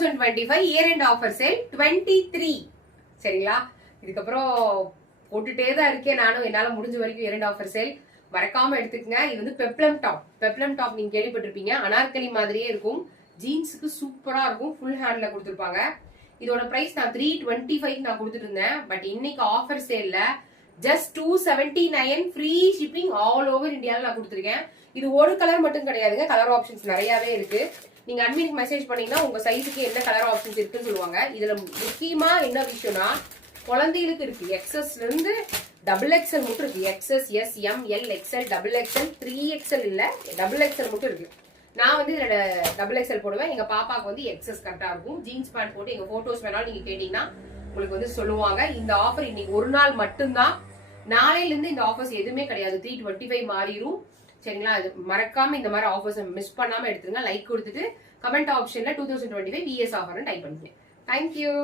2025 year end offer sale 23 சரிங்களா. இதுக்கப்புறம் போட்டுட்டே தான் இருக்கேன் நானும், என்னால முடிஞ்ச வரைக்கும் இயர் எண்ட் ஆஃபர் சேல் மறக்காம எடுத்துக்கங்க. இது வந்து பெப்ளம் டாப் நீங்க கேள்விப்பட்டிருப்பீங்க, அனார்கலி மாதிரியே இருக்கும், ஜீன்ஸுக்கு சூப்பரா இருக்கும், ஃபுல் ஹேண்ட்ல கொடுத்துருப்பாங்க. இதோட பிரைஸ் நான் 325 நான் கொடுத்துட்டு இருந்தேன். பட் இன்னைக்கு ஆஃபர் சேல்ல just 279 free shipping all over இந்தியாவில் நான் கொடுத்துருக்கேன். இது ஒரு கலர் மட்டும் கிடையாதுங்க, கலர் ஆப்ஷன்ஸ் நிறையவே இருக்கு. நீங்க அட்மினுக்கு மெசேஜ் பண்ணீங்கன்னா உங்க சைஸுக்கு என்ன கலர் ஆப்ஷன்ஸ் இருக்குன்னு சொல்லுவாங்க. இதுல முக்கியமா என்ன விஷயம்னா குழந்தைகளுக்கு இருக்கு, எக்ஸஸ்ல இருந்து டபுள் எக்ஸ்எல் மட்டும் இருக்கு. XS, S, M, L, XL, double XL, 3XL இல்ல, டபுள் எக்ஸ்எல் மட்டும் இருக்கு. நான் வந்து இதுல டபுள் எக்ஸ்எல் போடுவேன். எங்க பாப்பாக்கு வந்து எக்ஸஸ் கரெக்டா இருக்கும். ஜீன்ஸ் பேண்ட் போட்டு எங்க போட்டோஸ் வேணாலும் நீங்க கேட்டீங்கன்னா உங்களுக்கு வந்து சொல்லுவாங்க. இந்த ஆஃபர் இன்னைக்கு ஒரு நாள் மட்டும்தான், நாளையில இருந்து இந்த ஆஃபர்ஸ் எதுவுமே கிடையாது. 325 மாறிடும் சரிங்களா. அது மறக்காம இந்த மாதிரி ஆஃபர்ஸ் மிஸ் பண்ணாம எடுத்துருங்க. லைக் கொடுத்துட்டு கமெண்ட் ஆப்ஷன்ல 2025 VS ஆஃபர்னு டைப் பண்ணுங்க. தேங்க்யூ.